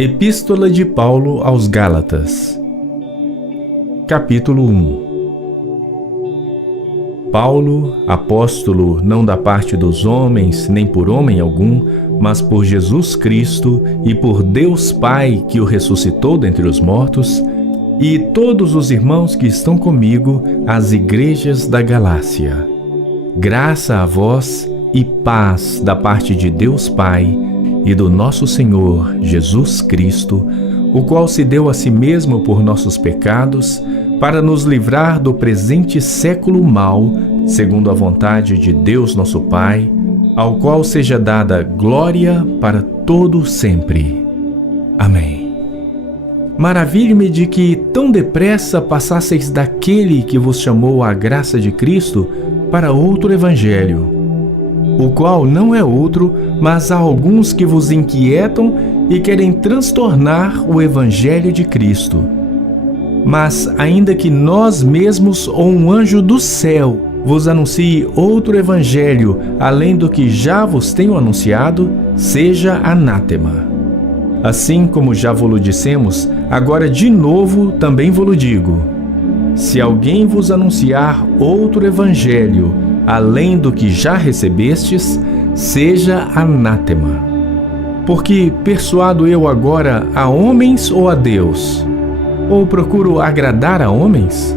Epístola de Paulo aos Gálatas, capítulo 1. Paulo, apóstolo, não da parte dos homens, nem por homem algum, mas por Jesus Cristo e por Deus Pai que o ressuscitou dentre os mortos, e todos os irmãos que estão comigo, às igrejas da Galácia. Graça a vós e paz da parte de Deus Pai e do nosso Senhor Jesus Cristo, o qual se deu a si mesmo por nossos pecados, para nos livrar do presente século mau, segundo a vontade de Deus nosso Pai, ao qual seja dada glória para todo sempre. Amém. Maravilho-me de que tão depressa passasseis daquele que vos chamou à graça de Cristo para outro evangelho, o qual não é outro, mas há alguns que vos inquietam e querem transtornar o evangelho de Cristo. Mas ainda que nós mesmos ou um anjo do céu vos anuncie outro evangelho, além do que já vos tenho anunciado, seja anátema. Assim como já vos dissemos, agora de novo também vos digo: se alguém vos anunciar outro evangelho, além do que já recebestes, seja anátema. Porque persuado eu agora a homens ou a Deus? Ou procuro agradar a homens?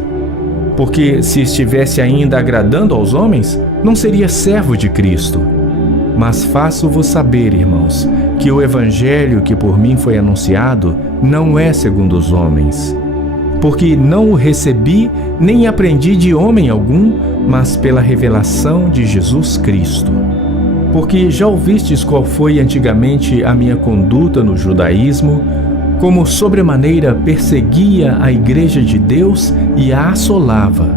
Porque se estivesse ainda agradando aos homens, não seria servo de Cristo. Mas faço-vos saber, irmãos, que o evangelho que por mim foi anunciado não é segundo os homens. Porque não o recebi nem aprendi de homem algum, mas pela revelação de Jesus Cristo. Porque já ouvistes qual foi antigamente a minha conduta no judaísmo, como sobremaneira perseguia a igreja de Deus e a assolava.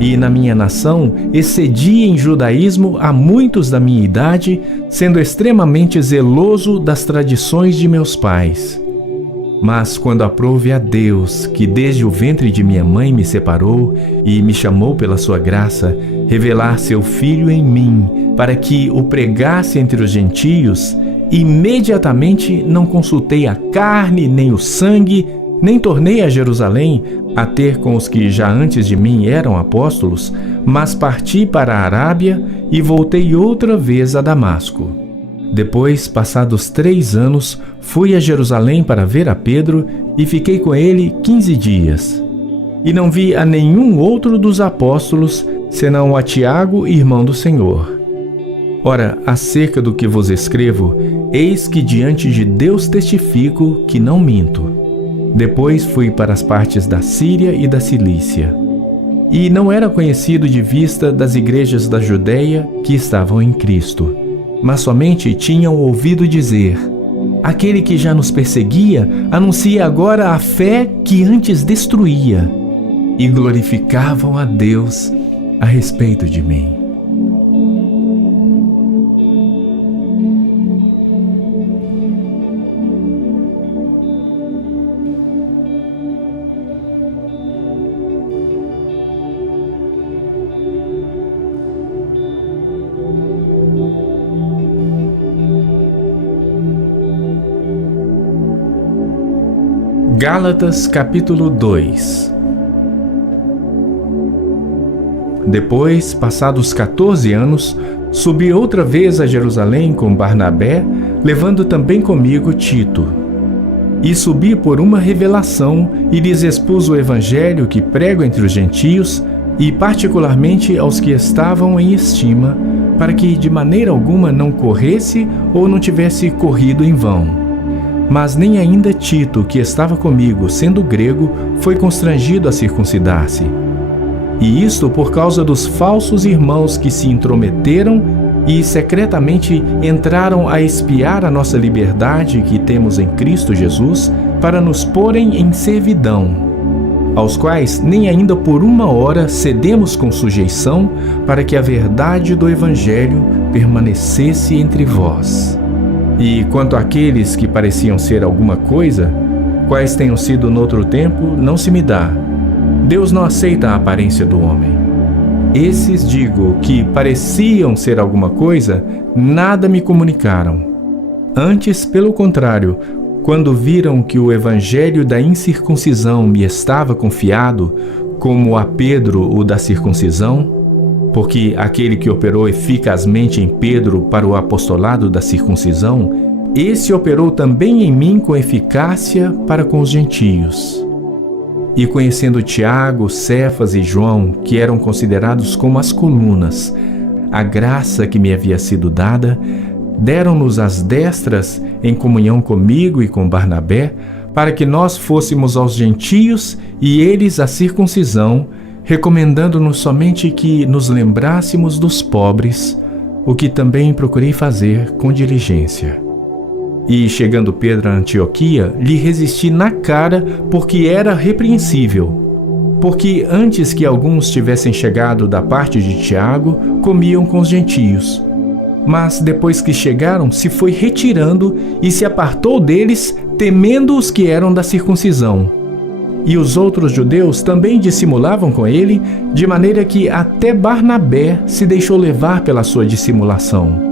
E na minha nação excedi em judaísmo a muitos da minha idade, sendo extremamente zeloso das tradições de meus pais. Mas quando aprouve a Deus, que desde o ventre de minha mãe me separou e me chamou pela sua graça, revelar seu Filho em mim, para que o pregasse entre os gentios, imediatamente não consultei a carne nem o sangue, nem tornei a Jerusalém a ter com os que já antes de mim eram apóstolos, mas parti para a Arábia e voltei outra vez a Damasco. Depois, passados 3 anos, fui a Jerusalém para ver a Pedro e fiquei com ele 15 dias. E não vi a nenhum outro dos apóstolos, senão a Tiago, irmão do Senhor. Ora, acerca do que vos escrevo, eis que diante de Deus testifico que não minto. Depois fui para as partes da Síria e da Cilícia. E não era conhecido de vista das igrejas da Judéia que estavam em Cristo, mas somente tinham ouvido dizer: aquele que já nos perseguia anuncia agora a fé que antes destruía, e glorificavam a Deus a respeito de mim. Gálatas capítulo 2. Depois, passados 14 anos, subi outra vez a Jerusalém com Barnabé, levando também comigo Tito. E subi por uma revelação e lhes expus o evangelho que prego entre os gentios, e particularmente aos que estavam em estima, para que de maneira alguma não corresse ou não tivesse corrido em vão. Mas nem ainda Tito, que estava comigo, sendo grego, foi constrangido a circuncidar-se. E isto por causa dos falsos irmãos que se intrometeram e secretamente entraram a espiar a nossa liberdade que temos em Cristo Jesus, para nos porem em servidão, aos quais nem ainda por uma hora cedemos com sujeição, para que a verdade do Evangelho permanecesse entre vós. E quanto àqueles que pareciam ser alguma coisa, quais tenham sido noutro tempo, não se me dá. Deus não aceita a aparência do homem. Esses, digo, que pareciam ser alguma coisa, nada me comunicaram. Antes, pelo contrário, quando viram que o evangelho da incircuncisão me estava confiado, como a Pedro o da circuncisão, porque aquele que operou eficazmente em Pedro para o apostolado da circuncisão, esse operou também em mim com eficácia para com os gentios. E conhecendo Tiago, Cefas e João, que eram considerados como as colunas, a graça que me havia sido dada, deram-nos as destras em comunhão comigo e com Barnabé, para que nós fôssemos aos gentios e eles à circuncisão, recomendando-nos somente que nos lembrássemos dos pobres, o que também procurei fazer com diligência. E, chegando Pedro a Antioquia, lhe resisti na cara, porque era repreensível. Porque antes que alguns tivessem chegado da parte de Tiago, comiam com os gentios. Mas depois que chegaram, se foi retirando e se apartou deles, temendo os que eram da circuncisão. E os outros judeus também dissimulavam com ele, de maneira que até Barnabé se deixou levar pela sua dissimulação.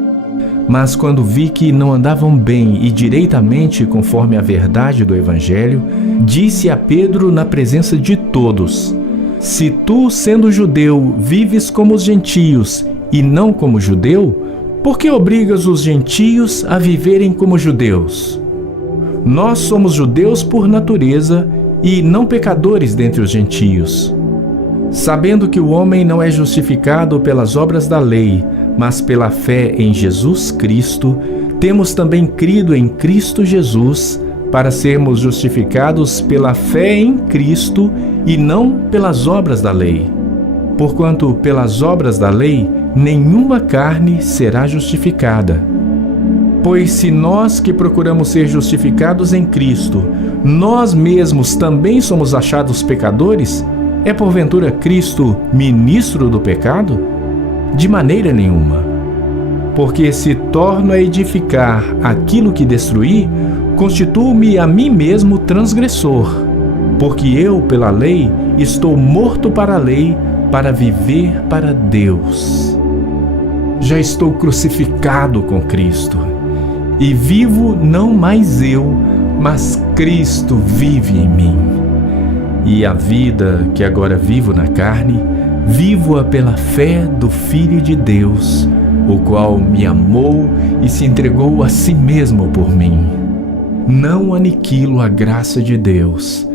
Mas quando vi que não andavam bem e direitamente conforme a verdade do Evangelho, disse a Pedro na presença de todos: Se tu, sendo judeu, vives como os gentios e não como judeu, por que obrigas os gentios a viverem como judeus? Nós somos judeus por natureza e não pecadores dentre os gentios. Sabendo que o homem não é justificado pelas obras da lei, mas pela fé em Jesus Cristo, temos também crido em Cristo Jesus, para sermos justificados pela fé em Cristo e não pelas obras da lei. Porquanto pelas obras da lei, nenhuma carne será justificada. Pois se nós que procuramos ser justificados em Cristo, nós mesmos também somos achados pecadores, é porventura Cristo ministro do pecado? De maneira nenhuma. Porque se torno a edificar aquilo que destruí, constituo-me a mim mesmo transgressor. Porque eu, pela lei, estou morto para a lei, para viver para Deus. Já estou crucificado com Cristo. E vivo não mais eu, mas Cristo vive em mim. E a vida que agora vivo na carne, vivo-a pela fé do Filho de Deus, o qual me amou e se entregou a si mesmo por mim. Não aniquilo a graça de Deus,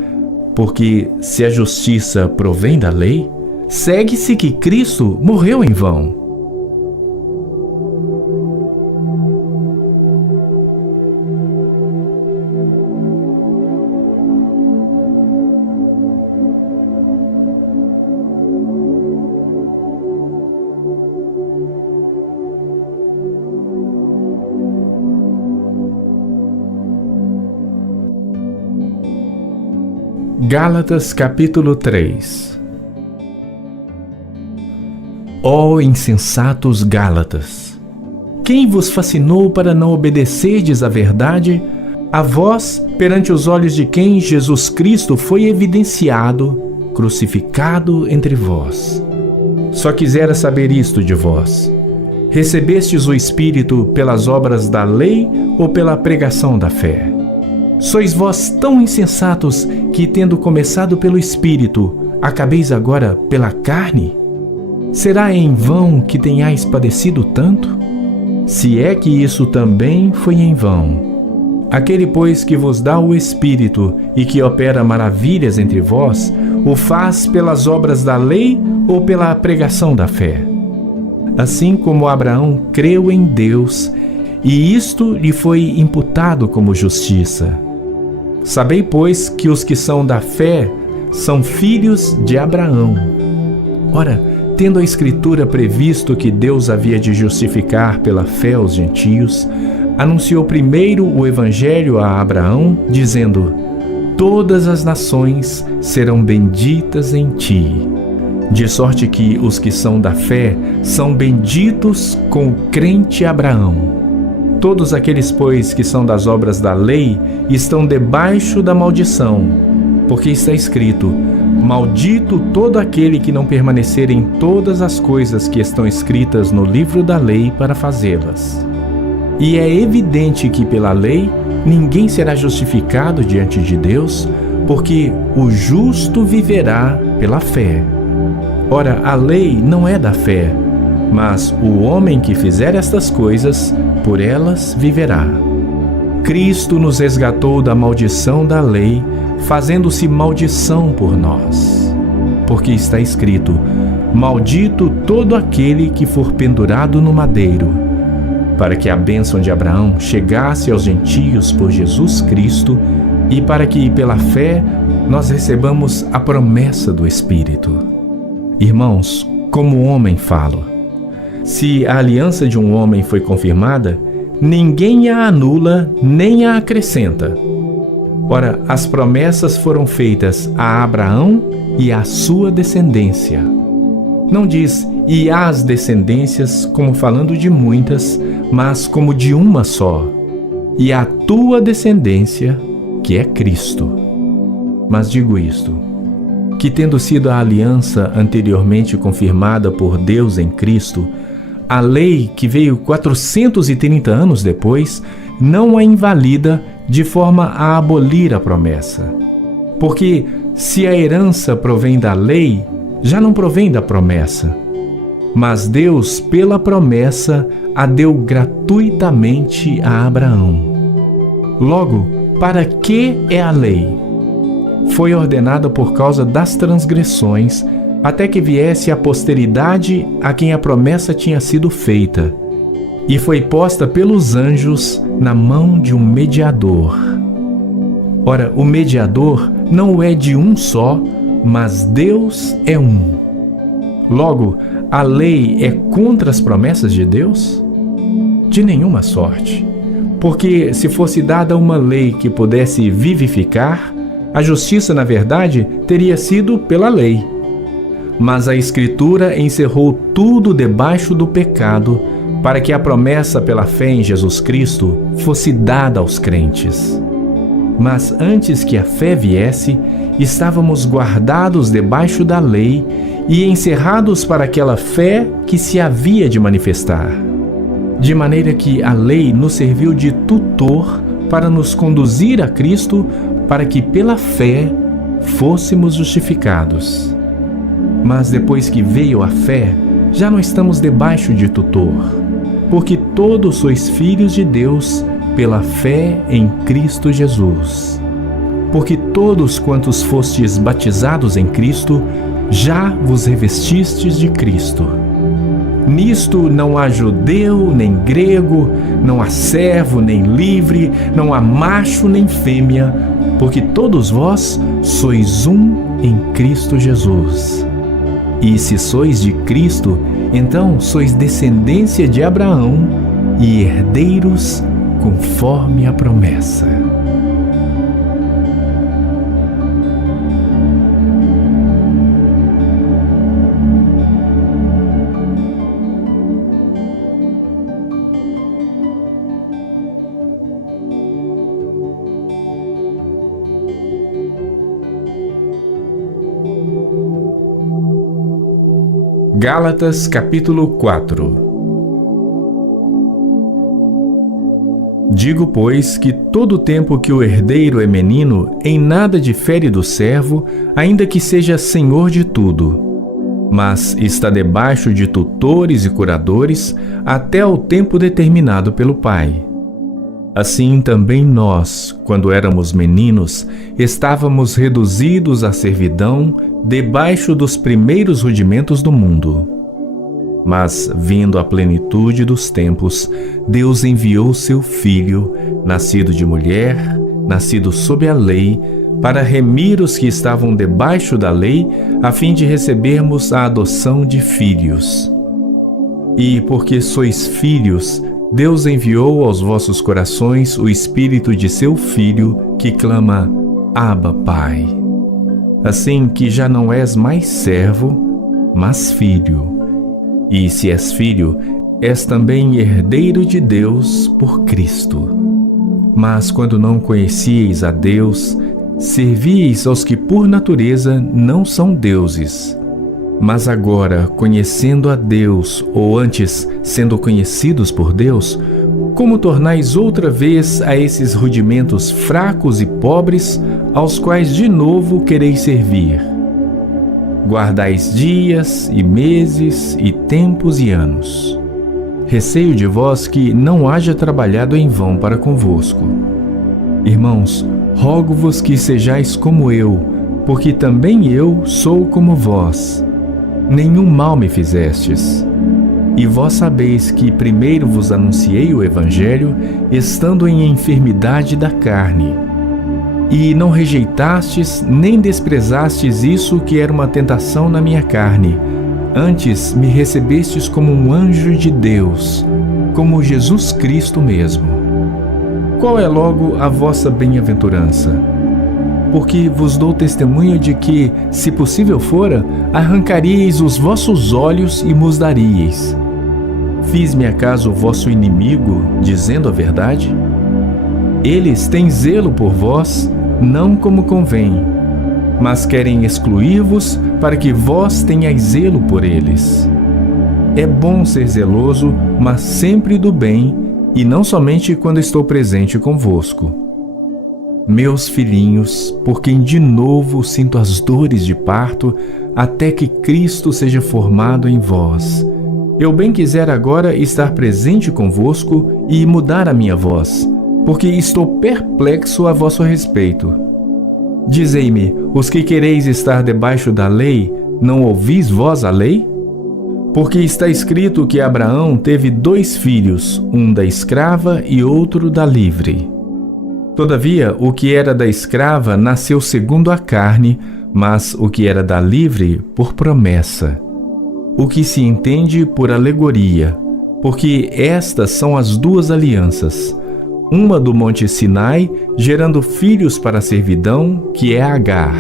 porque se a justiça provém da lei, segue-se que Cristo morreu em vão. Gálatas capítulo 3. Ó insensatos Gálatas! Quem vos fascinou para não obedecerdes à verdade, a vós, perante os olhos de quem Jesus Cristo foi evidenciado, crucificado entre vós? Só quisera saber isto de vós: recebestes o Espírito pelas obras da lei ou pela pregação da fé? Sois vós tão insensatos que, tendo começado pelo Espírito, acabeis agora pela carne? Será em vão que tenhais padecido tanto? Se é que isso também foi em vão. Aquele, pois, que vos dá o Espírito e que opera maravilhas entre vós, o faz pelas obras da lei ou pela pregação da fé? Assim como Abraão creu em Deus, e isto lhe foi imputado como justiça. Sabei, pois, que os que são da fé são filhos de Abraão. Ora, tendo a Escritura previsto que Deus havia de justificar pela fé os gentios, anunciou primeiro o Evangelho a Abraão, dizendo: Todas as nações serão benditas em ti. De sorte que os que são da fé são benditos com o crente Abraão. Todos aqueles, pois, que são das obras da lei, estão debaixo da maldição, porque está escrito: Maldito todo aquele que não permanecer em todas as coisas que estão escritas no livro da lei para fazê-las. E é evidente que pela lei ninguém será justificado diante de Deus, porque o justo viverá pela fé. Ora, a lei não é da fé, mas o homem que fizer estas coisas, por elas viverá. Cristo nos resgatou da maldição da lei, fazendo-se maldição por nós. Porque está escrito: maldito todo aquele que for pendurado no madeiro, para que a bênção de Abraão chegasse aos gentios por Jesus Cristo e para que, pela fé, nós recebamos a promessa do Espírito. Irmãos, como homem falo. Se a aliança de um homem foi confirmada, ninguém a anula nem a acrescenta. Ora, as promessas foram feitas a Abraão e à sua descendência. Não diz e às descendências como falando de muitas, mas como de uma só, e a tua descendência, que é Cristo. Mas digo isto, que tendo sido a aliança anteriormente confirmada por Deus em Cristo, a lei que veio 430 anos depois não a invalida de forma a abolir a promessa. Porque se a herança provém da lei, já não provém da promessa. Mas Deus, pela promessa, a deu gratuitamente a Abraão. Logo, para que é a lei? Foi ordenada por causa das transgressões, até que viesse a posteridade a quem a promessa tinha sido feita, e foi posta pelos anjos na mão de um mediador. Ora, o mediador não é de um só, mas Deus é um. Logo, a lei é contra as promessas de Deus? De nenhuma sorte. Porque se fosse dada uma lei que pudesse vivificar, a justiça, na verdade, teria sido pela lei. Mas a Escritura encerrou tudo debaixo do pecado, para que a promessa pela fé em Jesus Cristo fosse dada aos crentes. Mas antes que a fé viesse, estávamos guardados debaixo da lei e encerrados para aquela fé que se havia de manifestar. De maneira que a lei nos serviu de tutor para nos conduzir a Cristo, para que pela fé fôssemos justificados. Mas depois que veio a fé, já não estamos debaixo de tutor, porque todos sois filhos de Deus pela fé em Cristo Jesus. Porque todos quantos fostes batizados em Cristo, já vos revestistes de Cristo. Nisto não há judeu nem grego, não há servo nem livre, não há macho nem fêmea, porque todos vós sois um em Cristo Jesus. E se sois de Cristo, então sois descendência de Abraão e herdeiros conforme a promessa. Gálatas capítulo 4. Digo, pois, que todo tempo que o herdeiro é menino, em nada difere do servo, ainda que seja senhor de tudo, mas está debaixo de tutores e curadores até o tempo determinado pelo Pai. Assim também nós, quando éramos meninos, estávamos reduzidos à servidão debaixo dos primeiros rudimentos do mundo. Mas, vindo a plenitude dos tempos, Deus enviou seu Filho, nascido de mulher, nascido sob a lei, para remir os que estavam debaixo da lei, a fim de recebermos a adoção de filhos. E porque sois filhos, Deus enviou aos vossos corações o Espírito de seu Filho, que clama, Abba, Pai. Assim que já não és mais servo, mas filho. E se és filho, és também herdeiro de Deus por Cristo. Mas quando não conhecieis a Deus, servíeis aos que por natureza não são deuses. Mas agora, conhecendo a Deus, ou antes, sendo conhecidos por Deus, como tornais outra vez a esses rudimentos fracos e pobres, aos quais de novo quereis servir? Guardais dias e meses e tempos e anos. Receio de vós que não haja trabalhado em vão para convosco. Irmãos, rogo-vos que sejais como eu, porque também eu sou como vós. Nenhum mal me fizestes. E vós sabeis que primeiro vos anunciei o Evangelho, estando em enfermidade da carne. E não rejeitastes nem desprezastes isso que era uma tentação na minha carne. Antes me recebestes como um anjo de Deus, como Jesus Cristo mesmo. Qual é logo a vossa bem-aventurança? Porque vos dou testemunho de que, se possível fora, arrancaríeis os vossos olhos e mos daríeis. Fiz-me acaso vosso inimigo, dizendo a verdade? Eles têm zelo por vós, não como convém, mas querem excluir-vos para que vós tenhais zelo por eles. É bom ser zeloso, mas sempre do bem, e não somente quando estou presente convosco. Meus filhinhos, por quem de novo sinto as dores de parto, até que Cristo seja formado em vós. Eu bem quisera agora estar presente convosco e mudar a minha voz, porque estou perplexo a vosso respeito. Dizei-me, os que quereis estar debaixo da lei, não ouvis vós a lei? Porque está escrito que Abraão teve 2 filhos, um da escrava e outro da livre. Todavia, o que era da escrava nasceu segundo a carne, mas o que era da livre, por promessa. O que se entende por alegoria, porque estas são as 2 alianças, uma do monte Sinai, gerando filhos para a servidão, que é Agar.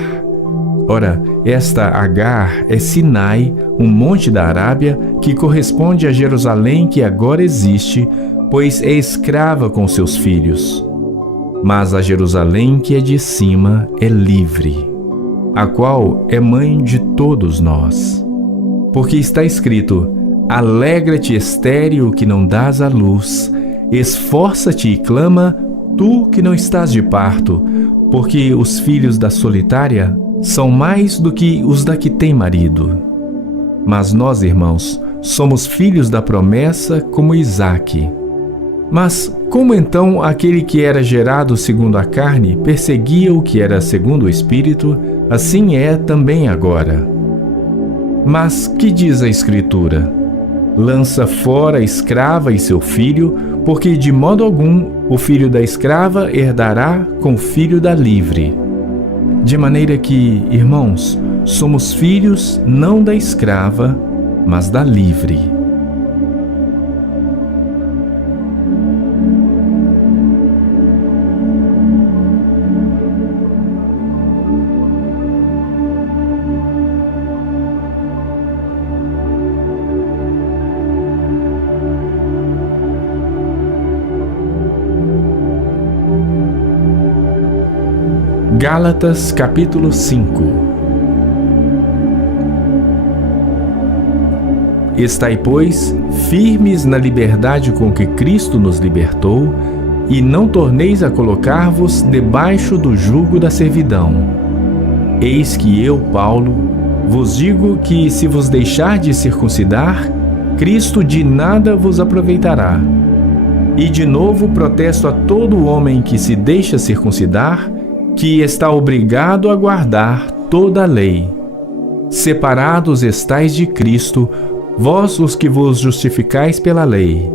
Ora, esta Agar é Sinai, um monte da Arábia, que corresponde a Jerusalém que agora existe, pois é escrava com seus filhos. Mas a Jerusalém que é de cima é livre, a qual é mãe de todos nós. Porque está escrito: alegra-te, estéril, que não dás à luz, esforça-te e clama, tu que não estás de parto, porque os filhos da solitária são mais do que os da que tem marido. Mas nós, irmãos, somos filhos da promessa como Isaque. Mas como então aquele que era gerado segundo a carne perseguia o que era segundo o Espírito, assim é também agora. Mas que diz a Escritura? Lança fora a escrava e seu filho, porque de modo algum o filho da escrava herdará com o filho da livre. De maneira que, irmãos, somos filhos não da escrava, mas da livre. Gálatas capítulo 5. Estai, pois, firmes na liberdade com que Cristo nos libertou, e não torneis a colocar-vos debaixo do jugo da servidão. Eis que eu, Paulo, vos digo que se vos deixardes circuncidar, Cristo de nada vos aproveitará. E de novo protesto a todo homem que se deixa circuncidar, que está obrigado a guardar toda a lei. Separados estais de Cristo, vós os que vos justificais pela lei,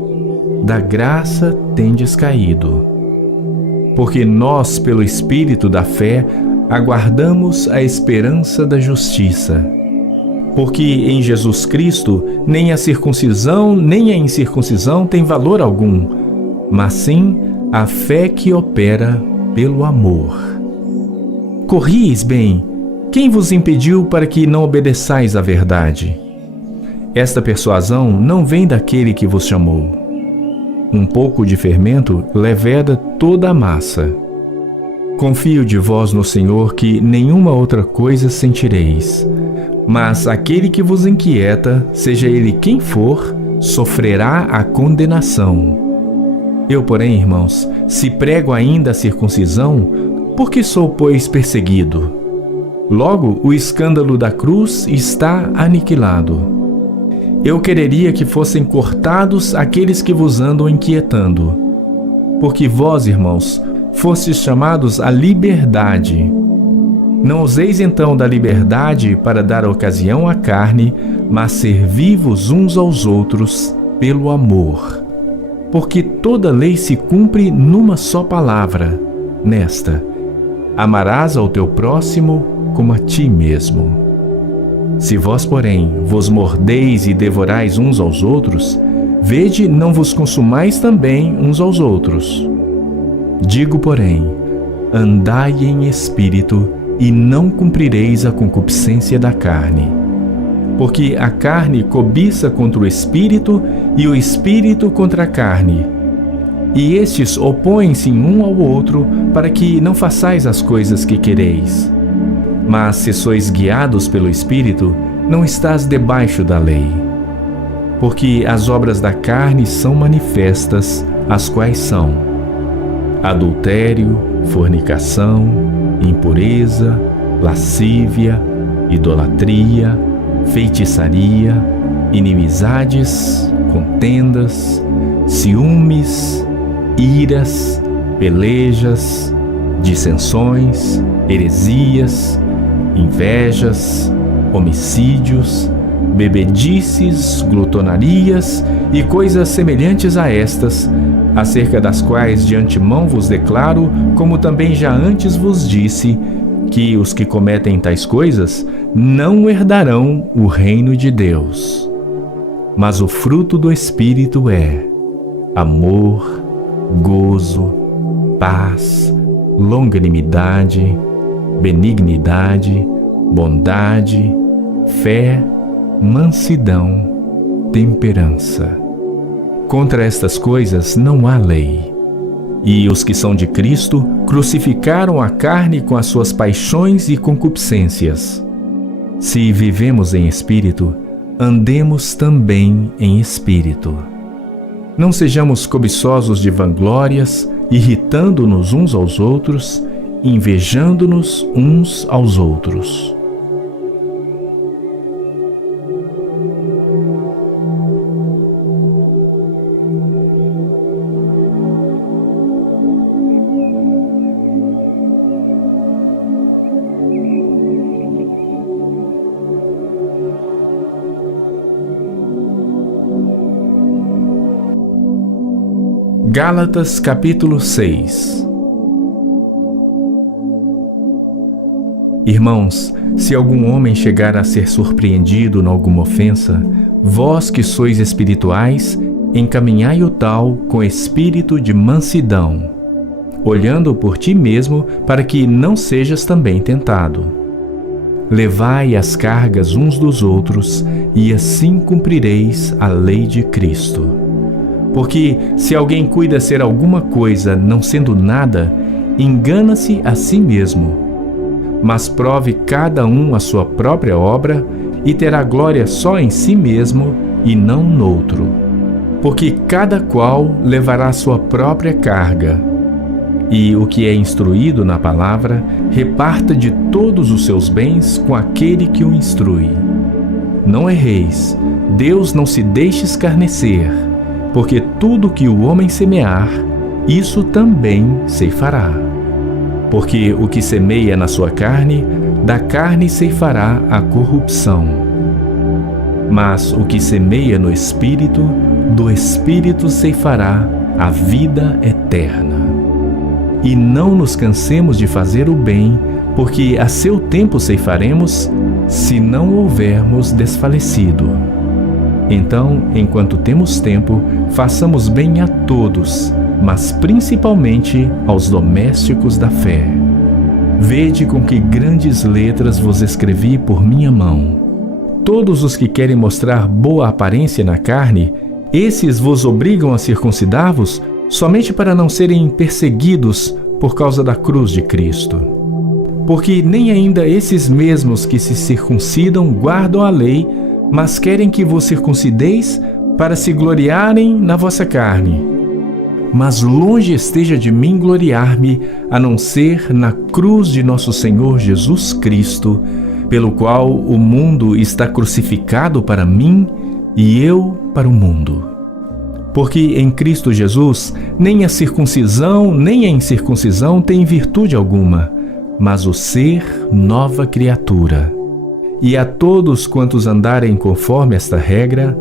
da graça tendes caído. Porque nós, pelo Espírito da fé, aguardamos a esperança da justiça. Porque em Jesus Cristo, nem a circuncisão nem a incircuncisão tem valor algum, mas sim a fé que opera pelo amor. Corrieis bem, quem vos impediu para que não obedeçais à verdade? Esta persuasão não vem daquele que vos chamou. Um pouco de fermento leveda toda a massa. Confio de vós no Senhor que nenhuma outra coisa sentireis. Mas aquele que vos inquieta, seja ele quem for, sofrerá a condenação. Eu, porém, irmãos, se prego ainda a circuncisão, por que sou, pois, perseguido? Logo, o escândalo da cruz está aniquilado. Eu quereria que fossem cortados aqueles que vos andam inquietando. Porque vós, irmãos, fostes chamados à liberdade. Não useis então da liberdade para dar ocasião à carne, mas servi-vos uns aos outros pelo amor. Porque toda lei se cumpre numa só palavra, nesta: amarás ao teu próximo como a ti mesmo. Se vós, porém, vos mordeis e devorais uns aos outros, vede, não vos consumais também uns aos outros. Digo, porém, andai em espírito, e não cumprireis a concupiscência da carne. Porque a carne cobiça contra o espírito, e o espírito contra a carne. E estes opõem-se um ao outro, para que não façais as coisas que quereis. Mas se sois guiados pelo Espírito, não estás debaixo da lei. Porque as obras da carne são manifestas, as quais são: adultério, fornicação, impureza, lascívia, idolatria, feitiçaria, inimizades, contendas, ciúmes, iras, pelejas, dissensões, heresias, invejas, homicídios, bebedices, glutonarias e coisas semelhantes a estas, acerca das quais de antemão vos declaro, como também já antes vos disse, que os que cometem tais coisas não herdarão o reino de Deus. Mas o fruto do Espírito é amor, gozo, paz, longanimidade, benignidade, bondade, fé, mansidão, temperança. Contra estas coisas não há lei. E os que são de Cristo crucificaram a carne com as suas paixões e concupiscências. Se vivemos em espírito, andemos também em espírito. Não sejamos cobiçosos de vanglórias, irritando-nos uns aos outros, invejando-nos uns aos outros. Gálatas capítulo 6. Irmãos, se algum homem chegar a ser surpreendido em alguma ofensa, vós que sois espirituais, encaminhai o tal com espírito de mansidão, olhando por ti mesmo, para que não sejas também tentado. Levai as cargas uns dos outros, e assim cumprireis a lei de Cristo. Porque se alguém cuida ser alguma coisa não sendo nada, engana-se a si mesmo. Mas prove cada um a sua própria obra, e terá glória só em si mesmo e não noutro. Porque cada qual levará a sua própria carga. E o que é instruído na palavra, reparta de todos os seus bens com aquele que o instrui. Não erreis, Deus não se deixe escarnecer, porque tudo que o homem semear, isso também ceifará. Porque o que semeia na sua carne, da carne ceifará a corrupção. Mas o que semeia no Espírito, do Espírito ceifará a vida eterna. E não nos cansemos de fazer o bem, porque a seu tempo ceifaremos, se não houvermos desfalecido. Então, enquanto temos tempo, façamos bem a todos, mas principalmente aos domésticos da fé. Vede com que grandes letras vos escrevi por minha mão. Todos os que querem mostrar boa aparência na carne, esses vos obrigam a circuncidar-vos, somente para não serem perseguidos por causa da cruz de Cristo. Porque nem ainda esses mesmos que se circuncidam guardam a lei, mas querem que vos circuncideis para se gloriarem na vossa carne. mas longe esteja de mim gloriar-me, a não ser na cruz de nosso Senhor Jesus Cristo, pelo qual o mundo está crucificado para mim e eu para o mundo. Porque em Cristo Jesus nem a circuncisão nem a incircuncisão tem virtude alguma, mas o ser nova criatura. E a todos quantos andarem conforme esta regra,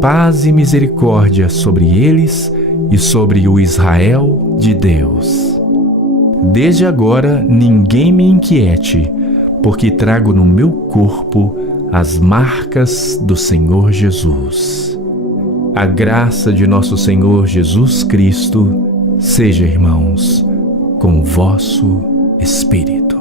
paz e misericórdia sobre eles e sobre o Israel de Deus. Desde agora ninguém me inquiete, porque trago no meu corpo as marcas do Senhor Jesus. A graça de nosso Senhor Jesus Cristo seja, irmãos, com o vosso espírito.